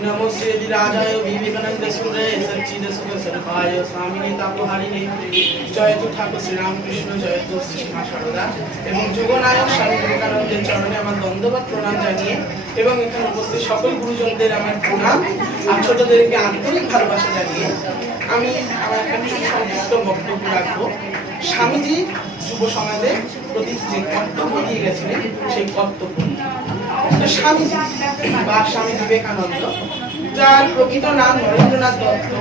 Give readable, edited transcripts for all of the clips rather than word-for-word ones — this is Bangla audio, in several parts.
नमो श्री राजाय विवेकानंद सूर्य सच्चिद सुख सर्वाय स्वामिने तापहारिणे জয়তু ঠাকুর শ্রীরামকৃষ্ণ জয়তু শ্রীমা সারদা এবং যুগনায়ক স্বামী বিবেকানন্দের চরণে আমার দণ্ডবত প্রণাম জানিয়ে এবং এখানে উপস্থিত সকল গুরুজনদের আমার প্রণাম আর ছোটদেরকে আন্তরিক ভালোবাসা জানিয়ে আমি আমার একটা সংক্ষিপ্ত বক্তব্য রাখবো। স্বামীজি যুব সমাজে প্রতি যে কর্তব্য দিয়ে গেছিলেন সেই কর্তব্য। স্বামীজি বা স্বামী বিবেকানন্দ, যার প্রকৃত নাম নরেন্দ্রনাথ দত্ত,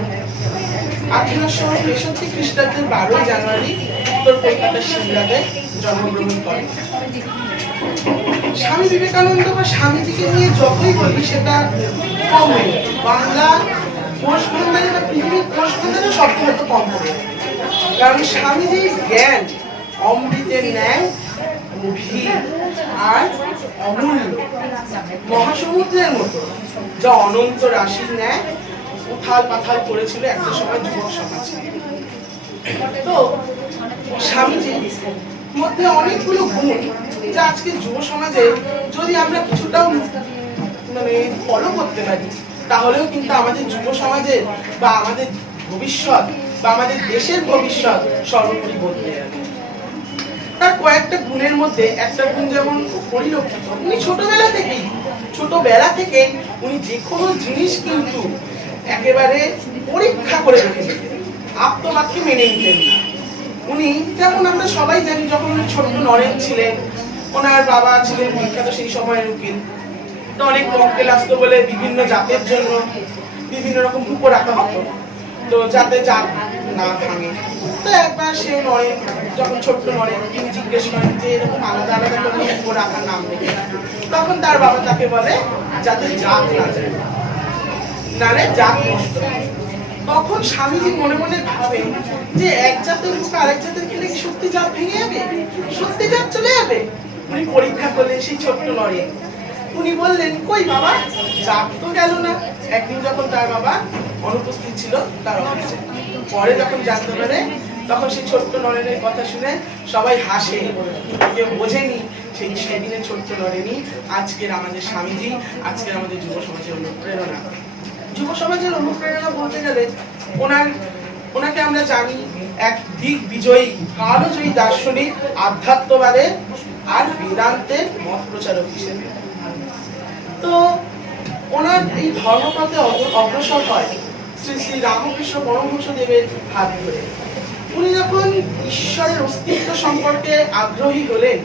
1863 খ্রিস্টাব্দের 12 জানুয়ারি উত্তর কলকাতার সিমলাতে জন্মগ্রহণ করেন। স্বামী বিবেকানন্দ বা স্বামীজিকে নিয়ে যতই বলি সেটা কম হবে। বাংলা কোষ ভান্ডারে বা পৃথিবীর কোষ ভান্ডারে শব্দ হয়তো কম হবে, কারণ স্বামীজির জ্ঞান অমৃতের ন্যায় গভীর আর অমূল্য, মহাসমুদ্রের মতো, যা অনন্ত রাশির ন্যায় উথাল পাথাল করেছিল একটা সময় যুবক সমাজ। তো স্বামীজির মধ্যে অনেকগুলো গুণ যা আজকে যুব সমাজে যদি আমরা কিছুটাও ফলো করতে পারি, তাহলেও কিন্তু আমাদের যুব সমাজের বা আমাদের ভবিষ্যৎ বা আমাদের দেশের ভবিষ্যৎ সর্বোপরি বদলে যাবে। তার কয়েকটা গুণের মধ্যে একটা গুণ যেমন পরিলক্ষিত, উনি ছোটবেলা থেকেই উনি যে কোনো জিনিস কিন্তু একেবারে পরীক্ষা করে রেখে দিতেন, আত্মবাক্যে মেনে নিতেন না। উনি যেমন আমরা সবাই জানি, যখন উনি ছোট্ট নরেন ছিলেন, ওনার বাবা ছিলেন বিখ্যাত সেই সময়ের উকিল। তো অনেক মক্কেল আসতো বলে বিভিন্ন জাতের জন্য বিভিন্ন রকম রূপ রাখা হতো, তো যাতে জাত না ভাঙে। তো একবার সে নরেন, যখন ছোট্ট নরেন, তিনি জিজ্ঞেস করেন যে এরকম আলাদা আলাদা করে রূপ রাখার নাম রেখে, তখন তার বাবা তাকে বলে যাতে জাত না যায়, নারে জাত নষ্ট। তখন স্বামীজি মনে মনে ভাবেন যে এক জাতের রূপ আরেক জাতের খেলে কি সত্যি জাত ভেঙে যাবে, সত্যি জাত চলে যাবে? উনি পরীক্ষা করলেন সেই ছোট্ট নরেন। উনি বললেন কই বাবা, জাত তো গেল না। একদিন যখন তার বাবা অনুপস্থিত ছিল তার অফিসে, পরে যখন জানতে পারে, তখন সেই ছোট্ট নরেনের কথা শুনে সবাই হাসে, কেউ বোঝেনি সেই সেদিনের ছোট্ট নরেনই আজকের আমাদের স্বামীজি, আজকের আমাদের যুব সমাজের অনুপ্রেরণা। যুব সমাজের অনুপ্রেরণা বলতে গেলে ওনাকে আমরা জানি এক দিক বিজয়ী, কালজয়ী দার্শনিক, আধ্যাত্মবাদের আর বেদান্তের মত প্রচারক হিসেবে। তো ওনার এই ধর্মপথে অগ্রসর হয় শ্রী শ্রী রামকৃষ্ণ পরমহংসদেবের হাত ধরে। উনি যখন ঈশ্বরের অস্তিত্ব সম্পর্কে আগ্রহী হলেন,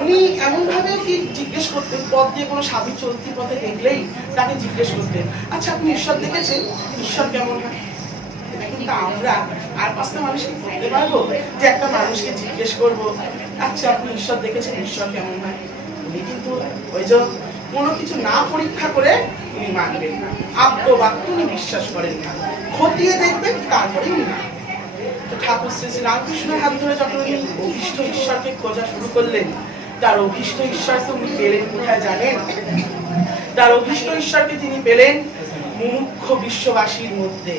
উনি এমন ভাবে কি জিজ্ঞেস করতেন, পথ দিয়ে কোনো সাধু চলতি পথে দেখলেই তাকে জিজ্ঞেস করতেন, আচ্ছা আপনি ঈশ্বর দেখেছেন, ঈশ্বর কেমন হয়? কিন্তু আমরা আর 5টা মানুষকে বলতে পারবো যে একটা মানুষকে জিজ্ঞেস করবো, আচ্ছা আপনি ঈশ্বর দেখেছেন, ঈশ্বর কেমন হয়? উনি কিন্তু ওই যে কোনো কিছু না পরীক্ষা করে উনি মানবেন না, আত্মবাক্য উনি বিশ্বাস করেন না, খতিয়ে দেখবেন তারপরে উনি মানবেন। তো ঠাকুর শ্রী শ্রী রামকৃষ্ণের হাত ধরে যখন উনি অভীষ্ট ঈশ্বরকে খোঁজা শুরু করলেন, তার অভীষ্ট ঈশ্বরকে উনি পেলেন কোথায় জানেন? তার অভীষ্ট ঈশ্বরকে তিনি পেলেন মুমুক্ষ বিশ্ববাসীর মধ্যে,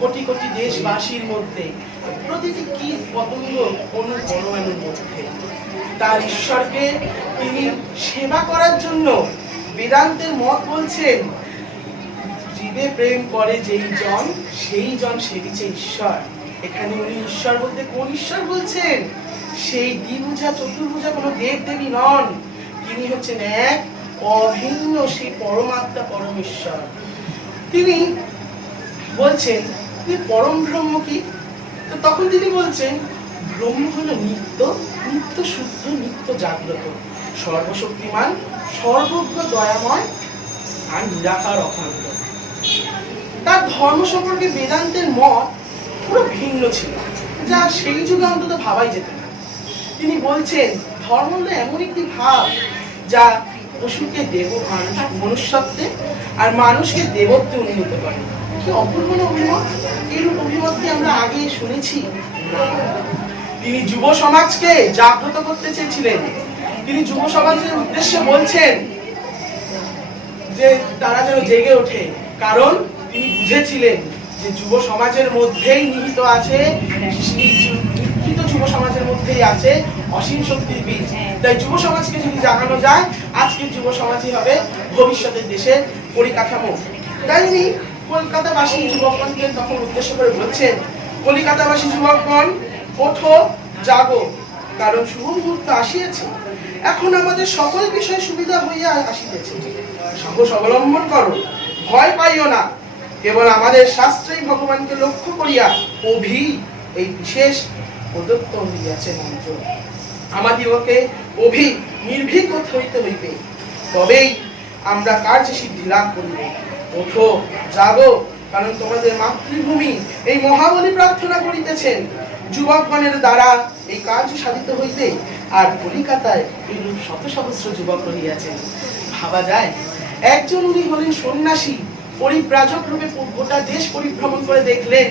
কোটি কোটি দেশবাসীর মধ্যে, প্রতিটি কীট পতঙ্গ অনু পরমাণুর মধ্যে। তার ঈশ্বরকে তিনি সেবা করার জন্য বেদান্তের মত বলছেন, জীবে প্রেম করে যেই জন সেই জন সেবিছে ঈশ্বর। এখানে উনি ঈশ্বর বলতে কোন ঈশ্বর বলছেন? সেই দ্বিভুজা চতুর্ভুজা কোনো দেব দেবী নন, তিনি হচ্ছেন এক অভিন্ন সেই পরমাত্মা পরমেশ্বর। তিনি বলছেন যে পরম ব্রহ্ম কি? তো তখন তিনি বলছেন ব্রহ্ম হলো নিত্য, নিত্য শুদ্ধ, নিত্য জাগ্রত, সর্বশক্তিমান, সর্বজ্ঞ, দয়াময় আর নিরাকার অখণ্ড। তার ধর্ম সম্পর্কে বেদান্তের মত পুরো ভিন্ন ছিল, যা সেই যুগে অন্তত ভাবাই যেত না। তিনি বলছেন ধর্ম হলো এমন একটি ভাব যা পশুকে দেব মনুষ্যত্বে আর মানুষকে দেবত্বে উন্নীত করে। কি অপূর্ব অভিমত! এরূপ অভিমত কি আমরা আগে শুনেছি? তিনি যুব সমাজকে জাগ্রত করতে চেয়েছিলেন। তিনি যুব সমাজের উদ্দেশ্যে বলছেন যে তারা যেন জেগে ওঠে, কারণ তিনি বুঝেছিলেন যে যুব সমাজের মধ্যেই নিহিত আছে, যুব সমাজের মধ্যেই আছে অসীম শক্তির বীজ। তাই যুব সমাজকে যদি জাগানো যায়, আজকের যুব সমাজই হবে ভবিষ্যতের দেশের পরিকাঠামো। তাই উনি কলকাতাবাসী যুবকগণকে তখন উদ্দেশ্য করে বলছেন, কলিকাতাবাসী যুবকগণ, ওঠো, জাগো, কারণ শুভ মুহূর্ত আসিয়াছে। এখন আমাদের সকল বিষয় সুবিধা হইয়া আসিতেছে। সাহস অবলম্বন করো, ভয় পাইও না। কেবল আমাদের শাস্ত্রেই ভগবানকে লক্ষ্য করিয়া অভি এই বিশেষ প্রদত্ত হইয়াছে মন্ত্র। আমাদিগকে অভি নির্ভীক হইতে হইবে, তবেই আমরা কার্য সিদ্ধি লাভ করিব। ওঠো, জাগো, কারণ তোমাদের মাতৃভূমি এই মহাবলী প্রার্থনা করিতেছেন। যুবকগণের দ্বারা এই কার্য সাধিত হইতে, আর কলিকাতায় এইরূপ শত সহস্র যুবক রহিয়াছেন। ভাবা যায়, একজন উনি হলেন সন্ন্যাসী, পরিব্রাজক রূপে গোটা দেশ পরিভ্রমণ করে দেখলেন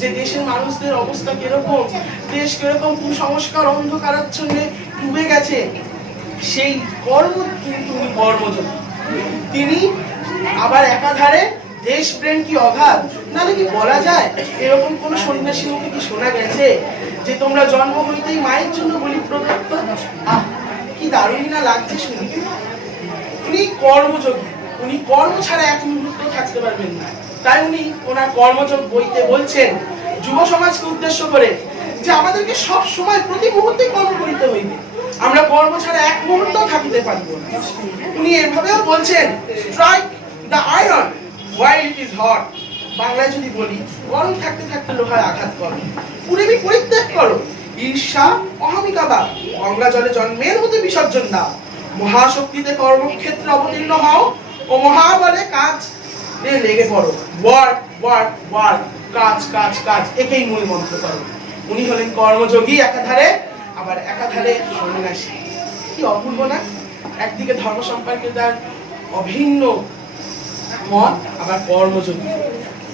যে দেশের মানুষদের অবস্থা কিরকম, দেশ কিরকম কুসংস্কার অন্ধকারাচ্ছন্নে ডুবে গেছে। সেই কর্ম কিন্তু উনি কর্মযোগী। তিনি আবার একাধারে দেশপ্রেম কি অগাধ, নাহলে কি বলা যায় এরকম কোন সন্ন্যাসী মুখে কি শোনা গেছে যে তোমরা জন্ম হইতেই মায়ের জন্য বলি প্রদত্ত? আহ, কি দারুণই না লাগছে শুনে। উনি কর্মযোগী, উনি কর্ম ছাড়া এক মুহূর্ত থাকতে পারবেন না। তাই উনি ওনার কর্মযোগ বইতে বলছেন যুব সমাজকে উদ্দেশ্য করে যে আমাদেরকে সব সময় প্রতি মুহূর্তে কর্ম করিতে হইবে, আমরা কর্ম ছাড়া এক মুহূর্ত থাকিতে পারিব না। উনি এভাবেও বলছেন, strike the iron while it is hot। বাংলায় যদি বলি, গরম থাকতে থাকতে লোহায় আঘাত করো, পুরোপুরি পরিত্যাগ করো, ঈর্ষা অহমিকা বা গঙ্গা জলে জন্মের মতো বিসর্জন দাও, মহাশক্তিতে কর্মক্ষেত্রে অবতীর্ণ হও ও মহাবলে কাজ লেগে পড়ো। ওয়ার্ক ওয়ার্ক ওয়ার্ক, কাজ কাজ কাজ, একেই মূল মন্ত্র করো। উনি হলেন কর্মযোগী একাধারে, আবার একাধারে সন্ন্যাসী। কি অপূর্ব না! একদিকে ধর্ম সম্পর্কে তার অভিন্ন মত, আবার কর্মযোগী।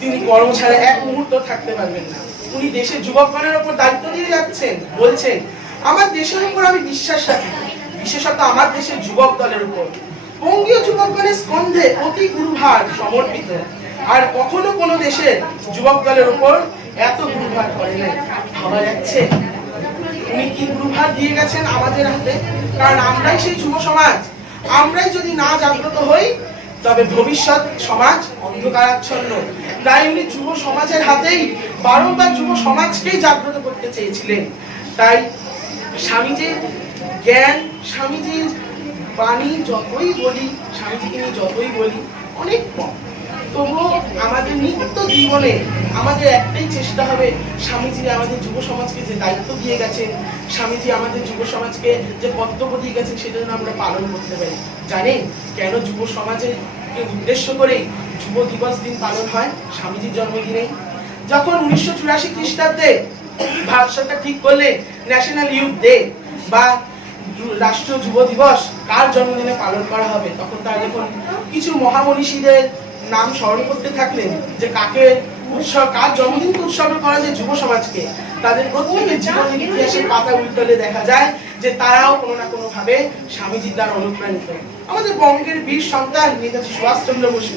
তিনি কর্ম ছাড়া এক মুহূর্ত থাকতে পারবেন না। উনি দেশের যুবকগণের উপর দায়িত্ব দিয়ে যাচ্ছেন, বলছেন আমার দেশের উপর আমি বিশ্বাস রাখি, বিশেষত আমার দেশের যুবক দলের উপর। বঙ্গীয় যুবকগণের স্কন্ধে অতি গুরুভার সমর্পিত, আর কখনো কোনো দেশের যুবক দলের উপর এত গুরুভার করে নাই। ভাবা যাচ্ছে উনি কি গুরুভার দিয়ে গেছেন আমাদের হাতে, কারণ আমরাই সেই যুব সমাজ। আমরাই যদি না জাগ্রত হই, তবে ভবিষ্যৎ সমাজ অন্ধকারাচ্ছন্ন। তাই উনি যুব সমাজের হাতেই বারংবার যুব সমাজকেই জাগ্রত করতে চেয়েছিলেন। তাই স্বামীজির জ্ঞান, স্বামীজির বাণী যতই বলি, স্বামীজিকে নিয়ে যতই বলি, অনেক কম। তবুও আমাদের নিত্য জীবনে আমাদের একটাই চেষ্টা হবে, স্বামীজি আমাদের যুব সমাজকে যে দায়িত্ব দিয়ে গেছেন, স্বামীজি আমাদের যুব সমাজকে যে কর্তব্য দিয়ে গেছেন, সেটা যেন আমরা পালন করতে পারি। জানেন কেন যুব সমাজের উদ্দেশ্য করে যুব দিবস দিন পালন হয়? স্বামীজির জন্মদিনে। যখন 1984 খ্রিস্টাব্দে ভারত সরকার ঠিক করলে ন্যাশনাল ইউথ ডে বা রাষ্ট্রীয় যুব দিবস কার জন্মদিনে পালন করা হবে, তখন তার যখন কিছু মহামনীষীদের নাম স্মরণ করতে থাকলেন যে কাকে উৎসব, কার জন্মদিনকে উৎসর্গ করা যায় যুব সমাজকে, তাদের প্রত্যেকের জীবনের ইতিহাসের পাতা উল্টলে দেখা যায় যে তারাও কোনো না কোনো ভাবে স্বামীজির দ্বারা অনুপ্রাণিত। আমাদের বঙ্গের বীর সন্তান নেতাজি সুভাষচন্দ্র বসু,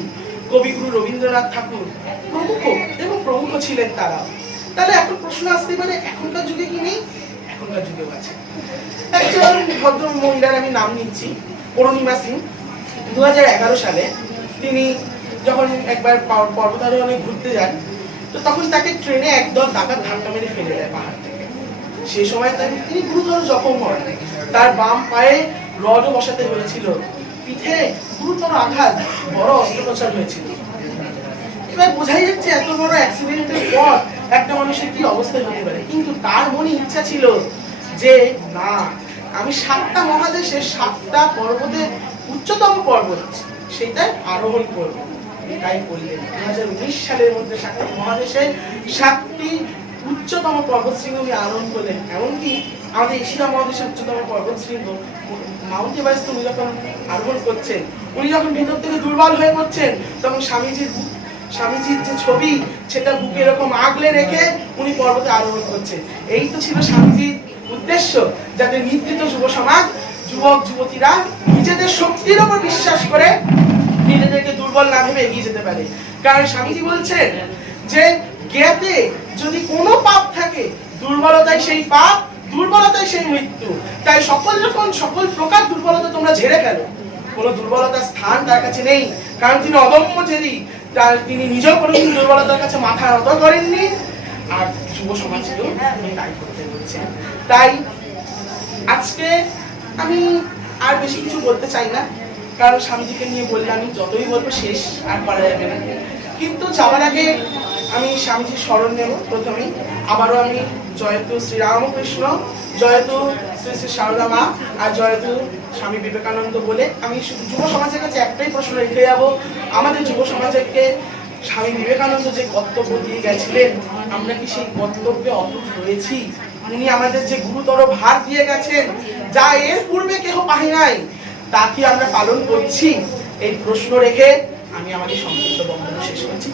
কবিগুরু রবীন্দ্রনাথ ঠাকুর প্রমুখ ছিলেন তারা। তাহলে এখন প্রশ্ন আসতে পারে, এখনকার যুগে কি নেই? এখনকার যুগেও আছে। একজন ভদ্র মহিলার আমি নাম নিচ্ছি, অরুণিমা সিং। 2011 সালে তিনি যখন একবার পর্বতারোহণে ঘুরতে যান, তো তখন তাকে ট্রেনে একদল ডাকাত ধাক্কা মেরে ফেলে দেয় পাহাড় থেকে। সেই সময় তিনি গুরুতর জখম হন, তার বাম পায়ে রডও বসাতে হয়েছিল, পিঠে গুরুতর আঘাত, বড় অস্ত্রোপচার হয়েছিল। এবার বোঝাই যাচ্ছে এত বড় অ্যাক্সিডেন্টের পর একটা মানুষের কি অবস্থা হতে পারে। কিন্তু তার মনে ইচ্ছা ছিল যে না, আমি 7টা মহাদেশের 7টা পর্বতের উচ্চতম পর্বত সেটা আরোহণ করব। তাই করলেন 2019 সালের মধ্যে 7টি মহাদেশের 7টি উচ্চতম পর্বত শৃঙ্গ উনি আরোহণ করলেন। এমনকি আমাদের এশিয়া মহাদেশের উচ্চতম পর্বত শৃঙ্গ মাউন্ট এভারেস্ট উনি যখন আরোহণ করছেন, উনি যখন ভেতর থেকে দুর্বল হয়ে পড়ছেন, তখন স্বামীজির যে ছবি সেটা বুকে এরকম আগলে রেখে উনি পর্বতে আরোহণ করছেন। এই তো ছিল স্বামীজির উদ্দেশ্য, যাতে নিদ্রিত যুব সমাজ, যুবক যুবতীরা নিজেদের শক্তির উপর বিশ্বাস করে নিজেদেরকে দুর্বল না ভেবে এগিয়ে যেতে পারে। কারণ স্বামীজি বলছেন যে জ্ঞাতে যদি কোনো পাপ থাকে, দুর্বলতায় সেই পাপ দুর্বলতাই সেই মৃত্যু। তাই সকল প্রকার দুর্বলতা তোমরা ঝেড়ে ফেলো। কোনো দুর্বলতার স্থান তার কাছে নেই, কারণ তিনি অদম্য জেদি। তিনি নিজেও কোনোদিন দুর্বলতার কাছে মাথা নত করেননি, আর যুব সমাজকেও তিনি তাই করতে বলছেন। তাই আজকে আমি আর বেশি কিছু বলতে চাই না, কারণ স্বামীজিকে নিয়ে বললে আমি যতই বলবো শেষ আর করা যাবে না। কিন্তু যাওয়ার আগে আমি স্বামীজির স্মরণ নেব। প্রথমেই আবারও আমি জয়তু শ্রীরামকৃষ্ণ, জয়তু শ্রী শ্রী সারদা মা, আর জয়তু স্বামী বিবেকানন্দ বলে আমি যুব সমাজের কাছে একটাই প্রশ্ন রেখে যাব। আমাদের যুব সমাজকে স্বামী বিবেকানন্দ যে কর্তব্য দিয়ে গেছিলেন, আমরা কি সেই কর্তব্যে অটুট রয়েছি? উনি আমাদের যে গুরুতর ভার দিয়ে গেছেন, যা এর পূর্বে কেহ পাই নাই, তা কি আমরা পালন করছি? এই প্রশ্ন রেখে আমি আমাদের সংক্ষিপ্ত বক্তব্য শেষ করছি।